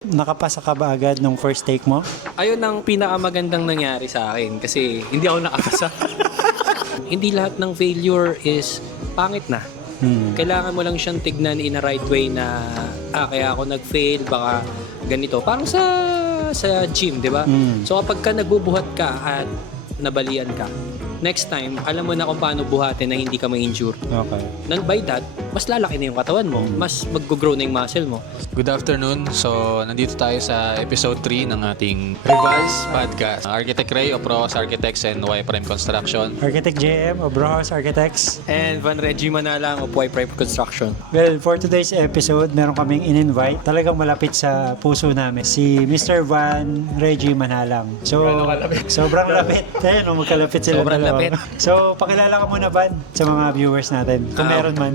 Nakapasa ka ba agad nung first take mo? Ayun ang pinakamagandang nangyari sa akin kasi hindi ako nakapasa. Hindi lahat ng failure is pangit na. Kailangan mo lang siyang tignan in a right way na kaya ako nag-fail, baka ganito. Parang sa gym, di ba? So kapag ka nagbubuhat ka at nabalian ka, next time, alam mo na kung paano buhatin na hindi ka ma-injure. Okay. Nang by that, mas lalaki na yung katawan mo, mas mag-grow na yung muscle mo. Good afternoon. So, nandito tayo sa episode 3 ng ating revised podcast. Architect Ray of Rojas Architects and Y Prime Construction. Architect JM of Rojas Architects. And Van Reggie Manalang of Y Prime Construction. Well, for today's episode, meron kaming in-invite. Talagang malapit sa puso namin. Si Mr. Van Reggie Manalang. So, sobrang lapit. Ayun, magkalapit sila. Sobrang dalawa. lapit. So, pakilala ka muna, Van, sa mga viewers natin. Kung meron man.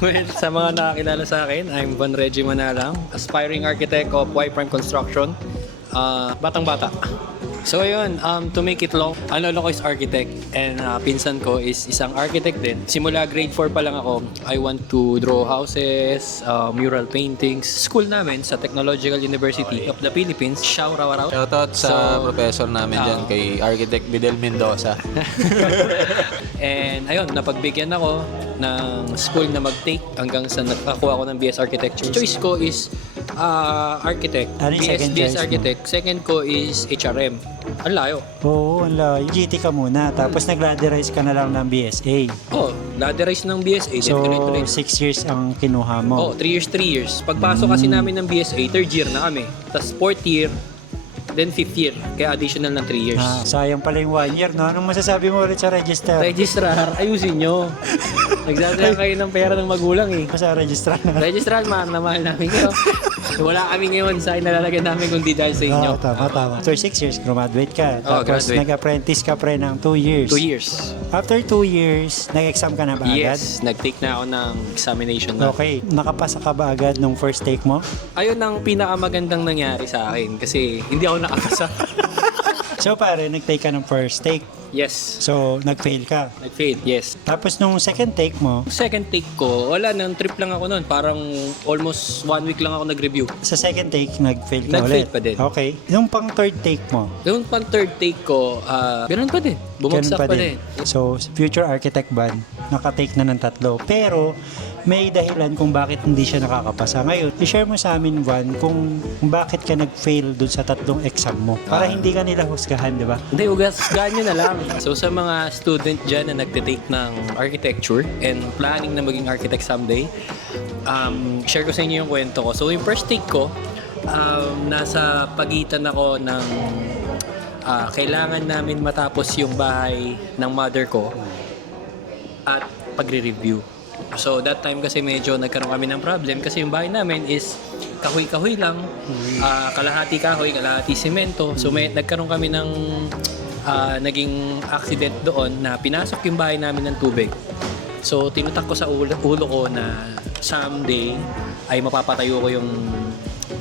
Well, sa mga nakakilala sa akin, I'm Van Reggie Manalang, aspiring architect of Y Prime Construction. Batang-bata. So ayun, to make it long, ang lolo ko is architect and pinsan ko is isang architect din. Simula grade 4 pa lang ako, I want to draw houses, mural paintings. School namin sa Technological University of the Philippines. Shout out. Shoutout sa professor namin dyan kay Architect Bidel Mendoza. And ayun, napagbigyan ako ng school na mag-take hanggang sa nakakuha ako ng BS Architecture. Choice ko is architect, Ano yung second choice BS mo? Architect. Second ko is HRM. Ang layo. Oo, ang layo. GT ka muna. Tapos nag-ladderize ka na lang ng BSA. Oh, laderize ng BSA. So, tuloy-tuloy. 6 years ang kinuha mo. Oh, 3 years. Pagpasok kasi namin ng BSA, third year na kami. Tapos fourth year, then fifth year. Kaya additional ng 3 years. Sayang pala yung 1 year, no? Anong masasabi mo ulit sa register? Registrar, ayusin nyo. Nagsasayang kayo ng pera ng magulang eh. Sa registrar na. Registrar, mahal na mahal namin kayo. Wala kami ngayon sa inalalagyan namin kundi dahil sa inyo. Tama. After 6 years, graduate ka. Oh, Tapos graduate. nag-apprentice ka pre ng 2 years. 2 years. After 2 years, nag-exam ka na ba agad? Yes, nag-take na ako ng examination na. Okay. Nakapasa ka ba agad nung first take mo? Ayun ang pinakamagandang nangyari sa akin kasi hindi ako nakapasa. So pare, nag-take ka ng first take. Yes, So, nag-fail ka. nag-fail, yes. Tapos nung second take mo, Second take ko, wala nang trip lang ako noon. Parang almost 1 week lang ako nag-review. sa second take, nag-fail ka Nag-fail ulit. pa din. Okay. Nung pang third take mo, Yung pang third take ko, ganun pa din. Bumagsak ganun pa din. So, future architect ban, nakatake na ng 3. Pero, may dahilan kung bakit hindi siya nakakapasa. Ngayon, i-share mo sa amin, Van, kung bakit ka nag-fail dun sa 3 exam mo. Para hindi ka nila husgahan, di ba? Hindi, ugasgaan nyo na lang. So sa mga student dyan na nagtitake ng architecture and planning na maging architect someday, share ko sa inyo yung kwento ko. So yung first take ko, nasa pagitan ako ng kailangan namin matapos yung bahay ng mother ko at pagre-review. So that time kasi medyo nagkaroon kami ng problem kasi yung bahay namin is kahoy-kahoy lang, kalahati kahoy, kalahati semento. So nagkaroon kami ng naging accident doon na pinasok yung bahay namin ng tubig. So tinutak ko sa ulo ko na someday ay mapapatayo ko yung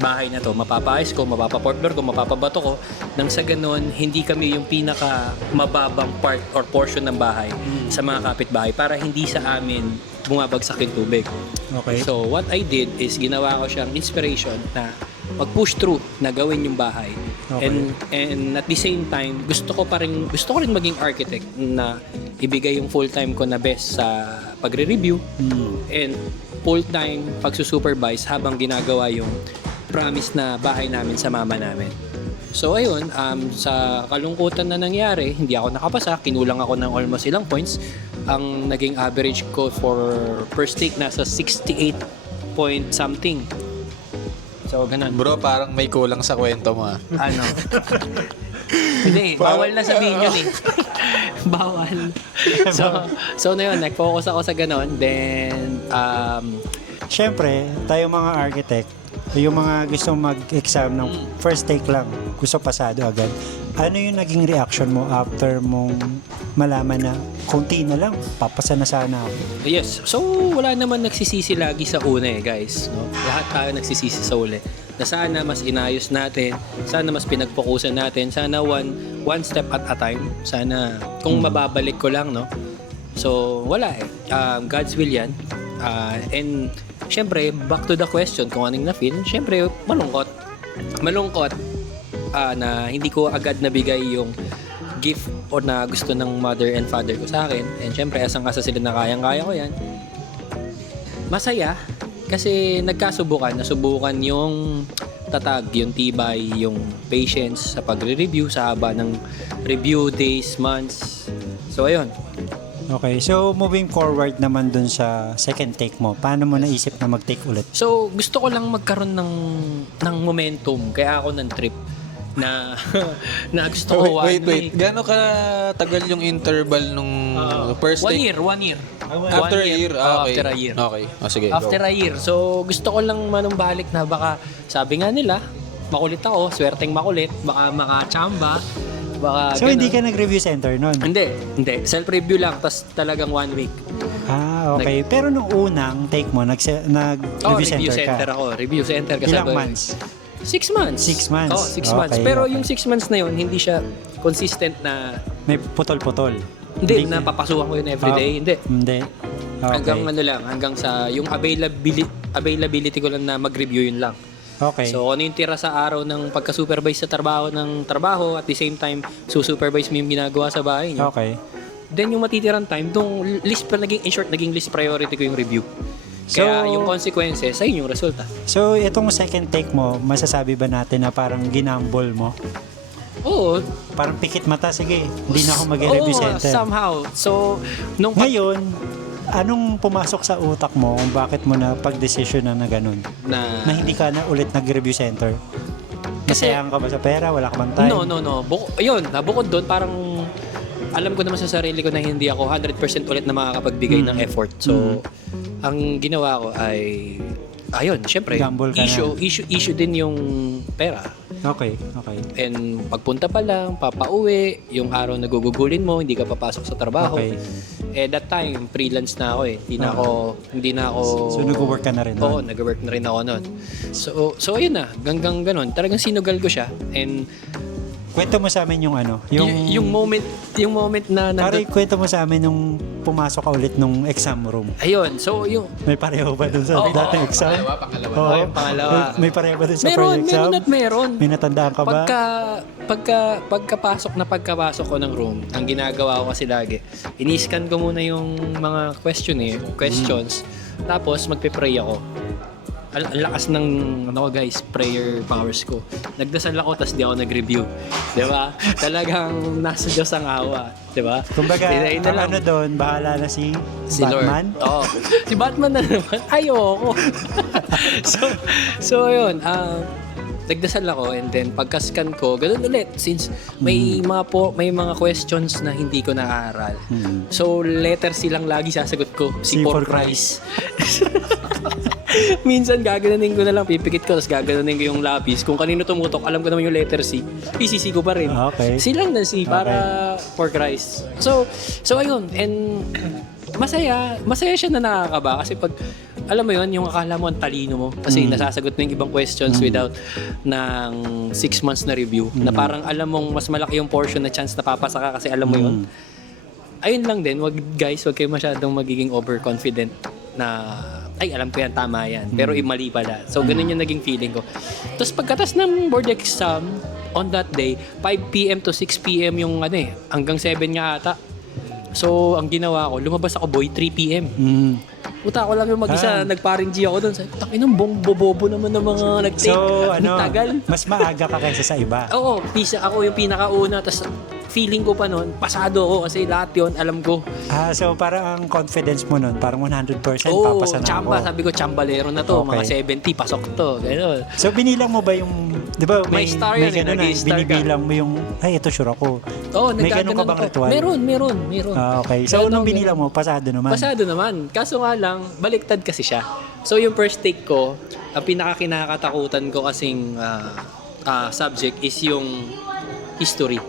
bahay na to, mapapaayos ko, mapapa-fourth floor ko, mapapabato ko, nang sa ganun, hindi kami yung pinaka mababang part or portion ng bahay sa mga kapitbahay para hindi sa amin bumabagsak yung tubig. Okay. So what I did is ginawa ko siyang inspiration na mag-push through na gawin yung bahay. Okay. And at the same time, gusto ko rin maging architect na ibigay yung full-time ko na best sa pagre-review and full-time pagsusupervise habang ginagawa yung promise na bahay namin sa mama namin. So ayun, sa kalungkutan na nangyari, hindi ako nakapasa, kinulang ako ng almost ilang points. Ang naging average ko for first take nasa 68 point something. So ganun. Bro, parang may kulang sa kwento mo. Ano? Hindi, bawal na sabihin yun eh. Bawal. So na yun, nag-focus ako sa ganon. Then, Siyempre, tayo mga architect, yung mga gusto mag-exam ng first take lang, gusto pasado agad. Ano yung naging reaction mo after mong malaman na konti na lang, papasa na sana ako? yes. So, wala naman nagsisisi lagi sa una eh, guys. No? Lahat tayo nagsisisi sa uli. Na sana mas inayos natin, sana mas pinagpokusan natin, sana one step at a time. Sana, kung mababalik ko lang, no? So, wala eh. God's will yan. And syempre, back to the question kung anong na-feel, syempre, malungkot. Malungkot na hindi ko agad nabigay yung gift o na gusto ng mother and father ko sa akin. And syempre, asang-asa sila na kayang-kaya ko yan. Masaya kasi nasubukan yung tatag, yung tibay, yung patience sa pagre-review sa haba ng review days, months. So, ayun. Okay, so moving forward naman dun sa second take mo, paano mo naisip na mag-take ulit? So, gusto ko lang magkaroon ng momentum. Kaya ako ng trip na na gusto ko Wait. Gaano ka tagal yung interval nung first take? 1 year. After a year? Okay. After a year. Okay. Sige, After go. a year. So, gusto ko lang manumbalik na baka, sabi nga nila, makulit ako, swerteng makulit, baka makachamba, baka So, hindi ganun. ka nag-review center nun? Hindi. Self-review lang, tas talagang 1 week. Okay. Pero nung unang take mo, nag-review Review center center ka? ako. Review center. Kasi Ilang ako, months? 6 months. 6 months. 6 months. Okay, Pero okay. yung 6 months na yun, hindi siya consistent na, May putol-putol? hindi, na papasukan ko yun everyday. Hindi. Hindi. Okay. Hanggang sa yung availability ko lang na mag-review yun lang. Okay. So, ano yung tira sa araw ng pagka-supervise sa trabaho, at the same time, supervise mo yung ginagawa sa bahay nyo. Okay. Then, yung matitirang time, naging list priority ko yung review. Kaya So- yung consequences, ayun yung resulta. So, itong second take mo, masasabi ba natin na parang ginambol mo? Oo. Parang pikit mata, sige, hindi na ako mag-review Oo, center. somehow. So, nung Ngayon, anong pumasok sa utak mo kung bakit mo na pag-decision na ganun? Na hindi ka na ulit nag-review center? Kasi- Nasayang ka ba sa pera? Wala ka bang time? No. Bukod doon, parang alam ko naman sa sarili ko na hindi ako 100% ulit na makakapagbigay ng effort. So, ang ginawa ko ay, syempre, Gamble ka issue din yung pera. Okay. And pagpunta pa lang, papauwi, yung araw na gugugulin mo, hindi ka papasok sa trabaho. Okay. That time, freelance na ako eh. Hindi na ako... So, nag-work ka na rin Oo, nun? nag-work na rin ako noon. So ayun na, ganggang ganon. Talagang sinugal ko siya. And Kwento mo sa amin yung ano? yung moment na Pare, kwento mo sa amin nung pumasok ka ulit nung exam room. ayun, so yung May pareho ba dun sa Oo, dating exam? Pangalawa. Oo. yung pangalawa. May pareho ba dun sa meron first exam? meron. May natandaan ka ba? Pagkapasok ko ng room, ang ginagawa ko kasi lagi, ini-scan ko muna yung mga questions, tapos magpe-pray ako. Ang lakas ng prayer powers ko. Nagdasal ako, tas di ako nag-review. Diba? Talagang nasa Diyos ang awa. Diba? Kumbaga, Hinahin na ang lang. ano doon, bahala na si Lord. Batman? Oo. Si Batman na naman. Ayoko. so yun. Nagdasal ako, and then pagka-scan ko, ganun ulit. Since may mga questions na hindi ko naaaral. So, letter C lang lagi sasagot ko. C for Christ. Minsan gaganunin ko na lang, pipikit ko, tapos gaganunin ko yung lapis. Kung kanino tumutok, alam ko naman yung letter C. PCC ko pa rin. Okay. C lang na C para for Christ. So ayun. And masaya siya na nakakaba. Kasi pag, alam mo yun, yung akala mo ang talino mo. Kasi nasasagot mo yung ibang questions without ng 6 months na review. Na parang alam mong mas malaki yung portion na chance na papasa ka kasi alam mo yun. Ayun lang din, wag kayo masyadong magiging overconfident na alam ko yan, tama yan. Pero mali pala. So, ganun yung naging feeling ko. Tapos pagkatas ng board exam, on that day, 5 p.m. to 6 p.m. yung hanggang 7 nga ata. So, ang ginawa ko, lumabas ako 3 p.m. Puta ako lang yung mag-isa, nagparing-G ako doon. Takinang bobo naman ng mga nag-take. So, Ang tagal. mas maaga ka kaysa sa iba. Oo, ako yung pinakauna. Tapos feeling ko pa noon, pasado ako kasi lahat yun, alam ko. So parang ang confidence mo nun, parang 100% Oo, papasa na chamba. ako. Sabi ko, chambalero na to. Okay. Mga 70, pasok to. Gano'n. So binilang mo ba yung, di ba May star yun eh, ganun nag-i-star ka. binibilang mo yung, ito sure ako. Oo, May ganun ka bang ritual? Meron. Okay. So Ganun, nung binilang mo, pasado naman. Pasado naman. Kaso nga lang, baliktad kasi siya. So yung first take ko, ang pinakakinakatakutan ko kasing subject is yung history.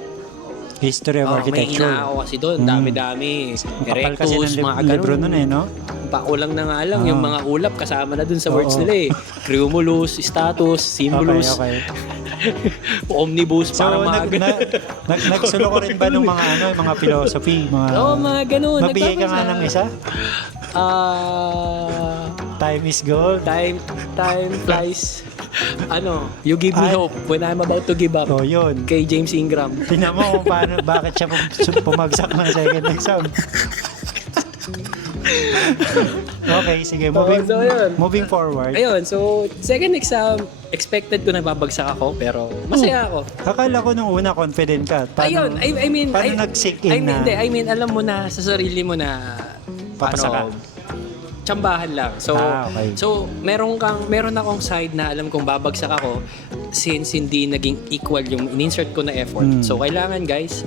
History of May architecture. ako kasi doon. Dami-dami. Kapal kasi Erectus, ng mga libro ganun. nun no? Pakulang na nga lang, yung mga ulap kasama na dun sa words nila eh. Cumulus, status, symbolus, Okay. omnibus, So para mga ganun. nagsulo ko rin ba ng mga philosophy, mga Oo, mga ganun. Mabigay ka nga ng isa? Time is gold. Time flies. You give me Ay. hope when I'm about to give up. O, yun. Kay James Ingram. Tingnan mo kung bakit siya pumagsak ng second exam. Okay, sige. So, yun. Moving forward. Ayun, so second exam, expected ko na babagsak ako, pero masaya ako. Akala ko nung una confident ka. Ayun, I mean, paano nag-sink in na alam mo na sa sarili mo na papasa ka? Tsambahan lang. So, okay. so meron akong side na alam kong babagsak ako since hindi naging equal yung in-insert ko na effort. So, kailangan guys,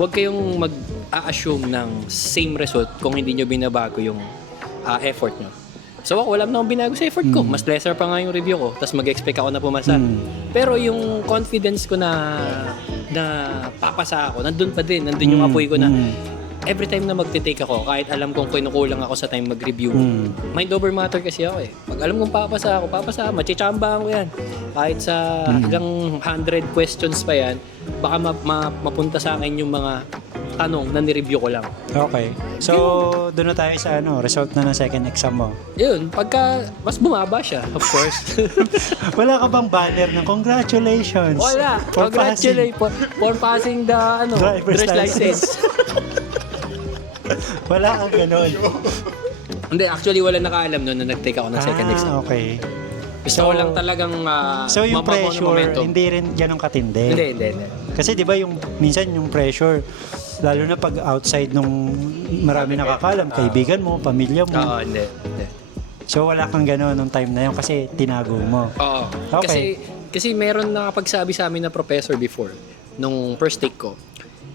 huwag kayong mag-a-assume ng same result kung hindi nyo binabago yung effort nyo. So ako, wala na akong binago sa effort ko. Mas lesser pa nga yung review ko. Tapos mag-expect ako na pumasa. Pero yung confidence ko na papasa ako, nandun pa din. Nandun yung apoy ko na every time na magte-take ako, kahit alam kong kinukulang ako sa time mag-review, mind over matter kasi ako eh. Pag alam kong papasa ako, machichambahan ko yan. Kahit sa ilang 100 questions pa yan, baka mapunta sa akin yung mga tanong na ni-review ko lang. Okay. So, doon na tayo sa result na ng second exam mo. Yun, pagka mas bumaba siya, of course. Wala ka bang banner ng congratulations? Wala. For Congratulate for passing the Driver's license. Wala kang ganun. Hindi, actually wala nakaalam noon na nag-take ako ng second exam. Okay. Gusto ko lang talagang So, yung mabago ng pressure, momentum. hindi rin ganun katindi. Hindi. Kasi di ba minsan yung pressure, lalo na pag outside nung marami nakakalam, kaibigan mo, pamilya mo. Oo, hindi. So wala kang gano'n nung time na yun kasi tinago mo. Oo. Okay. Kasi meron nakapagsabi sa amin na professor before, nung first take ko,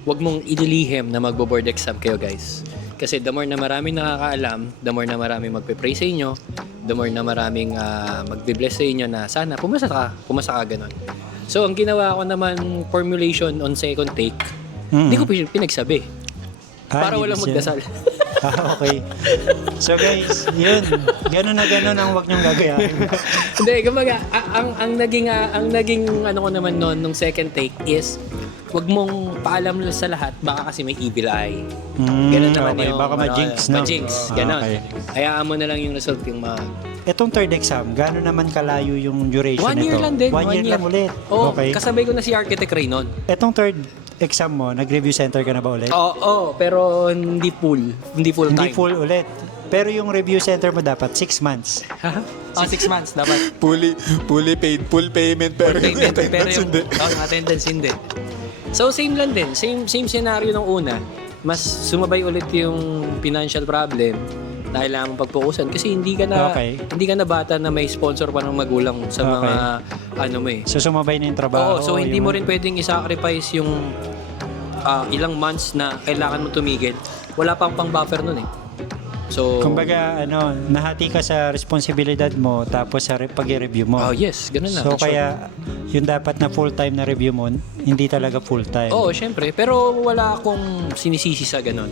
huwag mong ililihim na magbo-board exam kayo guys. Kasi the more na maraming nakakaalam, the more na maraming magpe-pray sa inyo, the more na maraming magbe-bless sa inyo na sana pumasa ka ganun. So ang ginawa ko naman formulation on second take, hindi ko pinagsabi. Para walang magdasal. Okay. So guys, yun. Ganun na ganun ang wag niyong gagayahin. Hindi, kumbaga, ang naging ano ko naman noon nung second take is wag mong paalam sa lahat, baka kasi may evil eye. Ganun naman okay. yung Baka ma-jinx, no? Ma-jinx, ganun. Okay. Hayaan mo na lang yung result yung Etong third exam, gano'n naman kalayo yung duration 1 year nito? lang din. 1 year lang ulit. Oh, Okay. kasabay ko na si Architect Ray noon. Etong third exam mo, nag-review center ka na ba ulit? Oo, pero hindi full. Hindi full time. Hindi full ulit. Pero yung review center mo dapat 6 months. 6 months dapat. Fully paid, full payment, pero yung Pero attendance yung hindi. attendance hindi. So same lang din. Same scenario ng una. Mas sumabay ulit yung financial problem na kailangan mong pagpukusan kasi hindi ka na bata na may sponsor pa ng magulang sa mga mo eh. So sumabay na yung trabaho. Oo, so hindi mo rin pwedeng i-sacrifice yung ilang months na kailangan mo tumigil. Wala pang buffer nun eh. So, kumbaga, nahati ka sa responsibilidad mo tapos sa pag-review mo. Oh, yes, ganun na. So kaya yung dapat na full-time na review mo, hindi talaga full-time. Oo, syempre. Pero wala akong sinisisi sa ganun.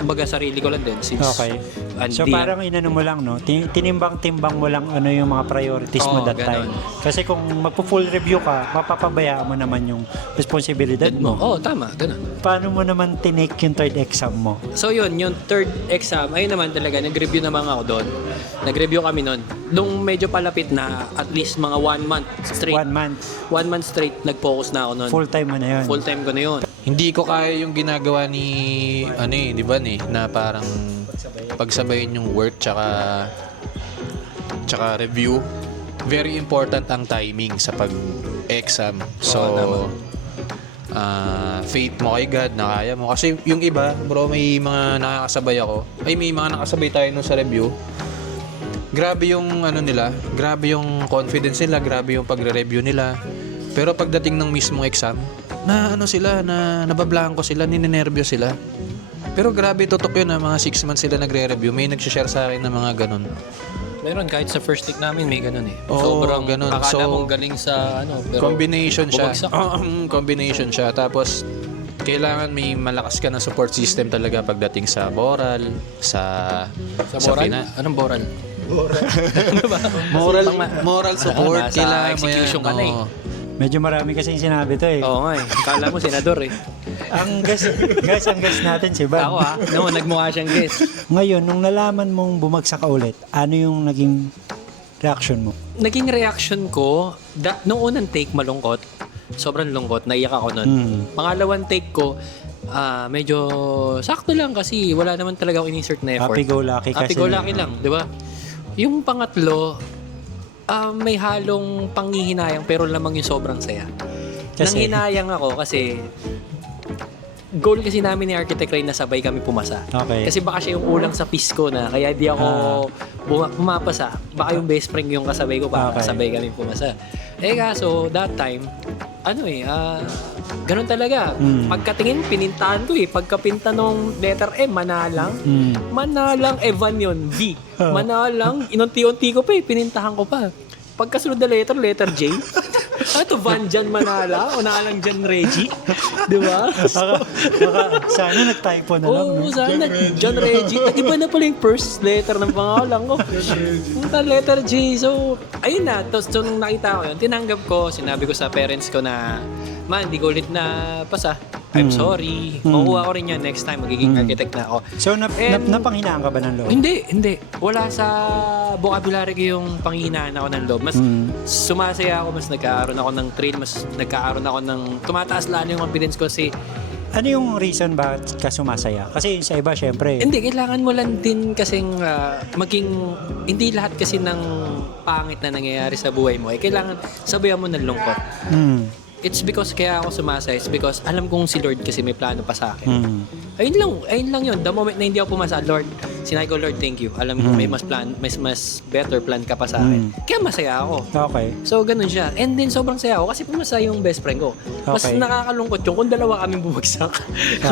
Kumbaga, sarili ko lang din. Since, Okay. So parang inano mo lang, no? Tinimbang-timbang mo lang ano yung mga priorities mo that time. Kasi kung magpo-full review ka, mapapabayaan mo naman yung responsibilidad mo. Oo, tama. Ganun. Paano mo naman tinake yung third exam mo? So yun, yung third exam, ayun naman talaga, nag-review naman ako doon. Nag-review kami noon. Nung medyo palapit na, at least mga 1 month straight. 1 month. 1 month straight, nag-focus na ako noon. Full-time mo na yun. Full time ko na yun. Hindi ko kaya yung ginagawa ni di ba na parang pagsabayin yung work tsaka review. Very important ang timing sa pag-exam. So, faith mo kay God na kaya mo. Kasi yung iba, bro, may mga nakakasabay ako. May mga nakasabay tayo nun sa review. Grabe yung nila, grabe yung confidence nila, grabe yung pagre-review nila. Pero pagdating ng mismong exam, na nabablanko sila, ninenervyos sila. Pero grabe, totoo yun na mga 6 months sila nagre-review. May nag-share sa akin ng mga ganun. Meron, kahit sa first take namin may ganun eh. Oo, Sobrang ganun. akala So, mong galing sa pero combination siya. bumagsak. Combination siya. Tapos, kailangan may malakas ka na support system talaga pagdating sa moral, sa moral? Anong moral? moral support. Nasa Kailangan mo yan. execution ka na eh. Oo. Medyo marami kasi yung sinabi to eh. Oo nga eh. Akala mo senador eh. Ang guest natin si Van. Ako no, nagmukha siyang guest. Ngayon, nung nalaman mong bumagsak ka ulit, ano yung naging reaction mo? Naging reaction ko, nung unang take malungkot, sobrang lungkot, naiyak ako nun. Pangalawang take ko, medyo sakto lang kasi wala naman talaga ako in-insert na effort. Happy-go-lucky kasi. Happy-go-lucky lang, di ba? Yung pangatlo, may halong panghihinayang pero lamang yung sobrang saya. Kasi? Nanghinayang ako kasi goal kasi namin ni Architect Ray na sabay kami pumasa. Okay. Kasi baka siya yung ulang sa pisko na kaya di ako pumapasa. Baka yung best friend yung kasabay ko para Okay. sabay kami pumasa. Kaso that time, ganun talaga. Pagkatingin, pinintahan ko eh. Pagkapinta nung letter M, manalang. Manalang, Evan yun, V. Manalang, inunti-unti ko pa eh, pinintahan ko pa. Pagkasunod na letter J. Ito, Van Jan Manala, o nalang Jan Reggie. Di ba? Baka sana nag-typo na lang. Oo, No? sana John Reggie. Iba na pala yung first letter ng pangalan ko. Punta letter J. So, ayun na. Tapos nung nakita ko yun, tinanggap ko, sinabi ko sa parents ko na, man, di ko ulit na pasa. I'm sorry. Makuha ko rin yan next time. Magiging architect na ako. So, napanghinaan ka ba ng loob? Hindi. Wala sa vocabulary ko yung panghihinaan ako ng loob. Mas sumasaya ako, mas nagkaaroon ako ng thrill, mas nagkaaroon ako ng tumataas lalo yung confidence ko kasi Ano yung reason bakit ka sumasaya? Kasi sa iba, syempre. hindi, kailangan mo lang din kasing maging, hindi lahat kasi ng pangit na nangyayari sa buhay mo, kailangan sabayan mo ng lungkot. It's because kaya ako sumasaya, it's because alam kong si Lord kasi may plano pa sa akin. Ayun lang yun. The moment na hindi ako pumasa, Lord, sinabi ko, Lord, thank you. Alam ko may mas better plan ka pa sa akin. Kaya masaya ako. Okay. So, ganun siya. And then, sobrang saya ako kasi pumasa yung best friend ko. Mas Okay. nakakalungkot yung kung dalawa kaming bumagsak.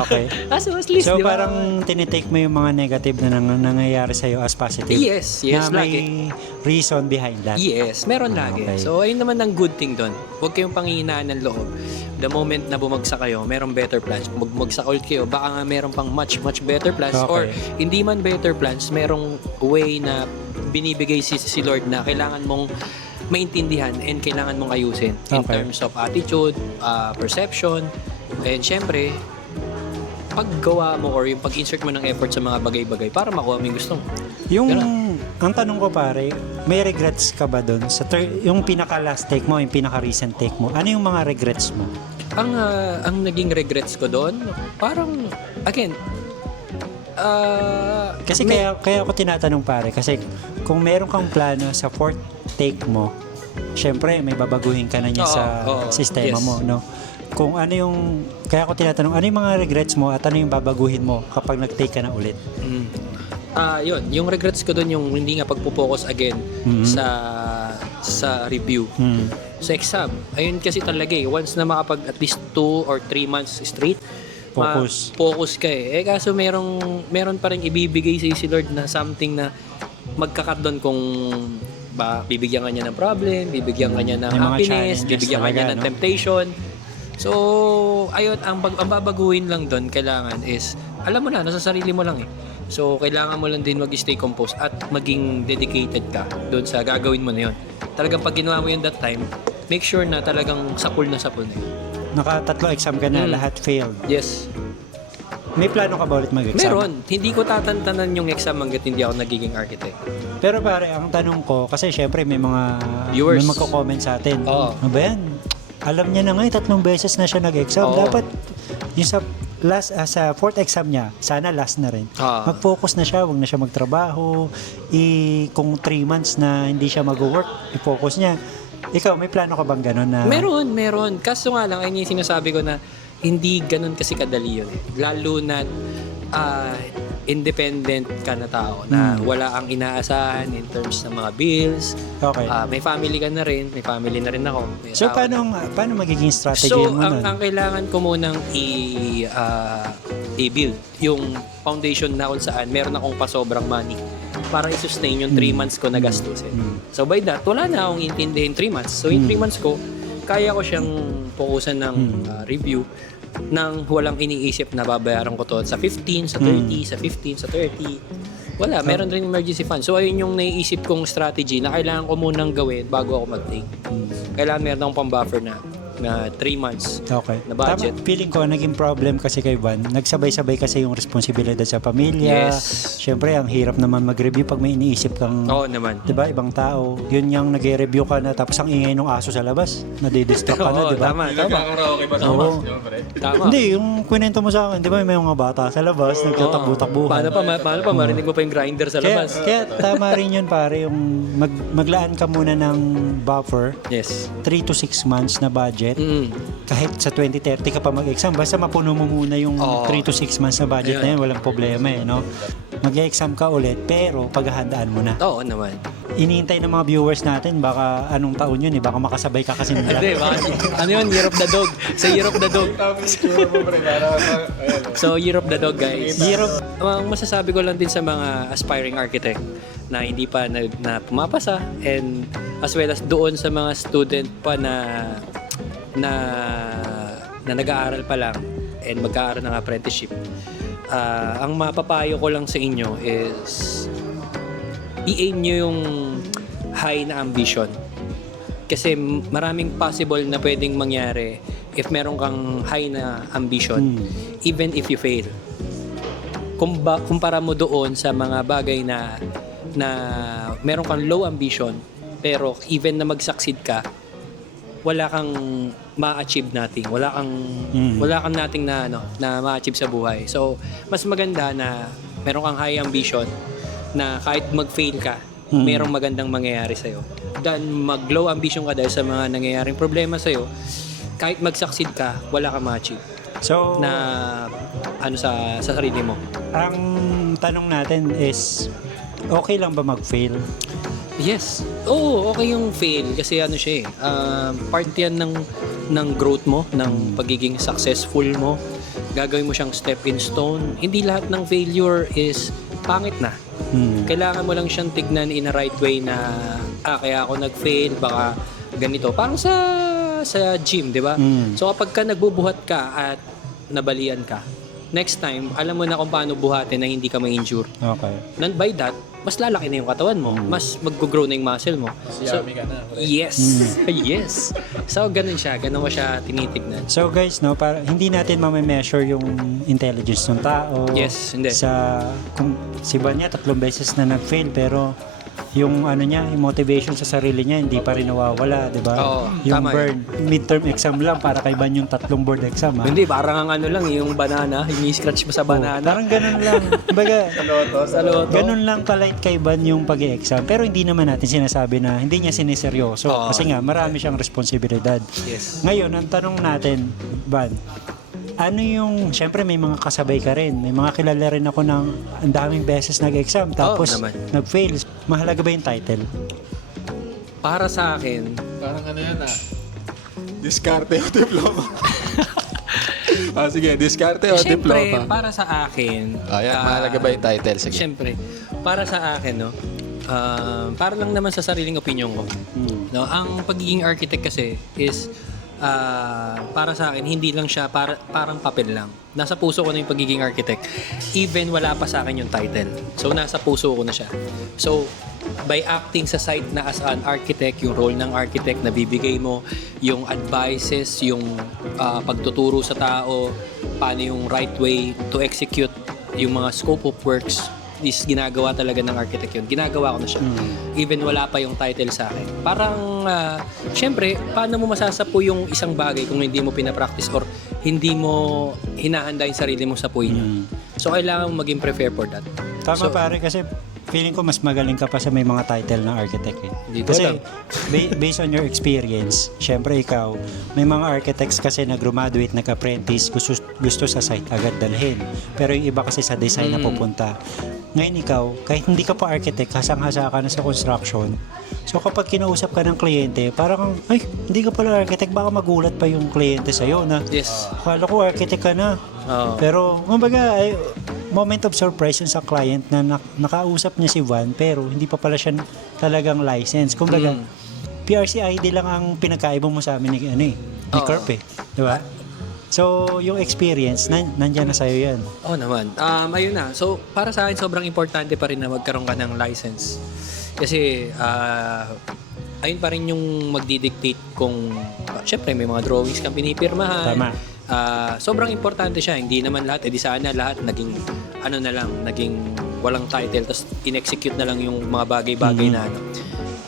Okay. So, at least, So, di ba? parang tinitake mo yung mga negative na nangyayari sa'yo as positive? Yes, na lagi. may reason behind that? Yes, meron lagi. Okay. So, ayun naman ang good thing doon. Huwag kayong panghihinaan ng loob. The moment na bumagsak kayo, merong better plans. Kung bumagsak ulit kayo, baka nga meron pang much better plans. Okay. Or hindi man better plans, merong way na binibigay si Lord na kailangan mong maintindihan and kailangan mong ayusin in Okay. terms of attitude, perception, and syempre, paggawa mo or yung pag-insert mo ng effort sa mga bagay-bagay para makuha mo yung gusto mo. Ang tanong ko pare, may regrets ka ba doon? Yung pinaka-last take mo, yung pinaka-recent take mo, ano yung mga regrets mo? Ang naging regrets ko doon, parang, again, Kasi kaya ako tinatanong pare, kasi kung meron kang plano sa fourth take mo, syempre may babaguhin ka na niya Oo, sa oo, sistema yes. mo, no? Kung ano yung, kaya ako tinatanong, ano yung mga regrets mo at ano yung babaguhin mo kapag nag-take ka na ulit? Yun, yung regrets ko doon yung hindi nga pagpo-focus again sa review. Sa exam. Ayun kasi talaga once na makapag at least 2 or 3 months straight, focus ka eh. Kaso meron pa rin ibibigay sa si Lord na something na magkakat doon kung bibigyan ka niya ng problem, bibigyan ka niya ng May mga happiness, challenges bibigyan ka niya talaga, ng no? temptation. So, ayun, ang babaguhin lang doon kailangan is, alam mo na, nasa sarili mo lang eh. So, kailangan mo lang din mag-stay composed at maging dedicated ka doon sa gagawin mo na yun. Talagang pag ginawa mo yun that time, make sure na talagang sapul na yun. Naka-3 exam ka na, lahat failed. Yes. May plano ka ba ulit mag-exam? Meron. Hindi ko tatantanan yung exam hanggat hindi ako nagiging architect. Pero pare, ang tanong ko, kasi syempre may mga Viewers. may magko-comment sa atin. Oo. Ano ba yan? Alam niya na nga, 3 beses na siya nag-exam. Oo. Dapat yung sa fourth exam niya, sana last na rin. Mag-focus na siya, wag na siya magtrabaho. Kung 3 months na hindi siya mag-work, i-focus niya. Ikaw, may plano ka bang gano'n na... Meron. Kaso nga lang, ayun yung sinasabi ko na hindi ganun kasi kadali yun. Lalo na independent ka na tao na wala ang inaasahan in terms ng mga bills. Okay. May family ka na rin. May family na rin ako. May So, asawa paano magiging strategy So, mo nun? ang kailangan ko munang i-build yung foundation na kung saan meron akong pasobrang money para i-sustain yung 3 months ko na gastusin. So, by that, wala na akong intindihin 3 months. So, in 3 months ko, kaya ko siyang fokusan ng review nang walang iniisip na babayaran ko to sa 15, sa 30, sa 15, sa 30. Wala, meron rin emergency fund. So, ayun yung naiisip kong strategy na kailangan ko munang gawin bago ako mag-take. Kailangan meron akong pang-buffer na na 3 months Okay. na budget. Tama, feeling ko, naging problem kasi kay Van, nagsabay-sabay kasi yung responsibilidad sa pamilya. Yes. Siyempre, ang hirap naman mag-review pag may iniisip kang, Oo naman. diba, ibang tao. Yun yung nag-review ka na, tapos ang ingay ng aso sa labas, nadidistract ka na, Oo, diba? tama. Nagkakaroke ba sa Oo. mas, siyempre? Tama. Hindi, yung kwento mo sa akin, di ba, may mga bata sa labas, nagtatakbo-takbuhan. Paano pa marinig mo pa yung grinder sa labas? Kaya tama rin yun, pare, yung maglaan ka muna ng buffer, Yes. 3 to 6 months na budget. Mm. Kahit sa 2030 ka pa mag-exam, basta mapuno mo muna yung Oo. 3 to 6 months na budget na yun, walang problema eh, no? Mag-exam ka ulit, pero paghahandaan mo na. Oo naman. Iniintay ng mga viewers natin, baka anong taon yun eh, baka makasabay ka kasi nila. Hindi, ano yun? Year of the Dog. Sa Year of the Dog. So, Year of the Dog, guys. Year of- Ang masasabi ko lang din sa mga aspiring architect na hindi pa na pumapasa, and as well as doon sa mga student pa na nag-aaral pa lang and mag-aaral ng apprenticeship. Ang mapapayo ko lang sa inyo is i-aim nyo yung high na ambition. Kasi maraming possible na pwedeng mangyari if meron kang high na ambition, even if you fail. Kumpara mo doon sa mga bagay na meron kang low ambition, pero even na mag-succeed ka, wala kang ma-achieve natin. Wala kang nating na ma-achieve sa buhay. So, mas maganda na meron kang high ambition na kahit mag-fail ka, merong magandang mangyayari sa'yo. Then, mag-low ambition ka dahil sa mga nangyayaring problema sa'yo, kahit mag-succeed ka, wala kang ma-achieve So, na sa sarili mo. ang tanong natin is, okay lang ba mag-fail? Yes. Oo, okay yung fail kasi siya part yan ng growth mo, ng pagiging successful mo. Gagawin mo siyang stepping stone. Hindi lahat ng failure is pangit na. Kailangan mo lang siyang tignan in a right way na kaya ako nag-fail, baka ganito. Parang sa gym, di ba? So kapag ka nagbubuhat ka at nabalian ka, next time, alam mo na kung paano buhatin na hindi ka ma-injure. Okay. Nang by that, mas lalaki na yung katawan mo. Mas mag-grow na yung muscle mo. Yummy ka na. Yes. Yes. So, ganun siya. Ganun mo siya tinitignan. So guys, no, para hindi natin ma-measure yung intelligence ng tao. Yes, hindi. Kung si Banya 3 beses na nag-fail, pero yung yung motivation sa sarili niya hindi pa rin nawawala, 'di ba? Oo, Yung tama burn, midterm exam lang para kay Ban yung 3 board exam, ha? Hindi, parang ang lang, yung banana, yung scratch mo sa banana. Parang ganun lang. Kumbaga, Sa loto. ganun lang kalight kay Ban yung pag-exam. Pero hindi naman natin sinasabi na hindi niya siniseryoso. Oo. Kasi nga, marami siyang responsibilidad. Yes. Ngayon, ang tanong natin, Ban, ano yung, syempre may mga kasabay ka rin. May mga kilala rin ako ng ang daming beses nag-exam. Tapos, naman. nag-fail. Mahalaga ba yung title? Para sa akin, Parang yan diskarte o diploma. Sige, diskarte o syempre, diploma. para sa akin, Ayan, mahalaga ba yung title? Sige. Syempre, para sa akin, no, para lang naman sa sariling opinion ko. No, ang pagiging architect kasi is para sa akin hindi lang siya parang papel lang. Nasa puso ko na yung pagiging architect. Even wala pa sa akin yung title. So nasa puso ko na siya. So by acting sa site na as an architect, yung role ng architect na bibigay mo, yung advices, yung pagtuturo sa tao, paano yung right way to execute yung mga scope of works, is ginagawa talaga ng architect yun. Ginagawa ko na siya. Even wala pa yung title sa akin. Parang, syempre, paano mo masasapo yung isang bagay kung hindi mo pinapractice or hindi mo hinahanda yung sarili mo sapuin yun. So, kailangan mo maging prepare for that. Tama pare, kasi feeling ko mas magaling ka pa sa may mga title ng architect eh. Hindi ko Kasi alam. Based on your experience, syempre ikaw, may mga architects kasi na graduate, nag-apprentice, gusto sa site agad dalhin. Pero yung iba kasi sa design na pupunta. Ngayon ikaw, kahit hindi ka pa architect, hasang-hasa ka na sa construction. So kapag kinausap ka ng kliyente, parang, ay, hindi ka pala architect, baka magulat pa yung kliyente sa'yo na, Yes. akala ko architect ka na. Oo. Pero, kumbaga, moment of surprise yun sa client na nakausap niya si Van pero hindi pa pala siya talagang license. Kumbaga, PRC ID lang ang pinagkaiba mo sa amin ni Kerp eh. Di ba? So, yung experience, nandyan na sa'yo yan. Oo naman. Ayun na. So, para sa akin, sobrang importante pa rin na magkaroon ka ng license. Kasi, ayun pa rin yung magdidictate kung, syempre may mga drawings kang pinipirmahan. Tama. Sobrang importante siya. Hindi naman lahat, sana lahat naging, naging walang title, tapos in-execute na lang yung mga bagay-bagay na ano.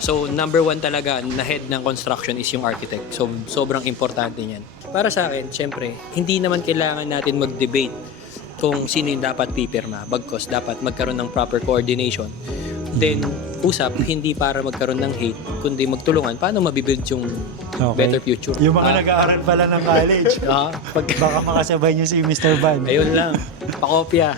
So, number one talaga na head ng construction is yung architect. So, sobrang importante niyan. Para sa akin, syempre, hindi naman kailangan natin mag-debate kung sino yung dapat pipirma. Bagkos, dapat magkaroon ng proper coordination. Then, usap, hindi para magkaroon ng hate, kundi magtulungan paano mabibuild yung better future. Yung mga nag-aaral pala ng college. Pag, Baka makasabay niyo si Mr. Van. ayun lang, pakopya.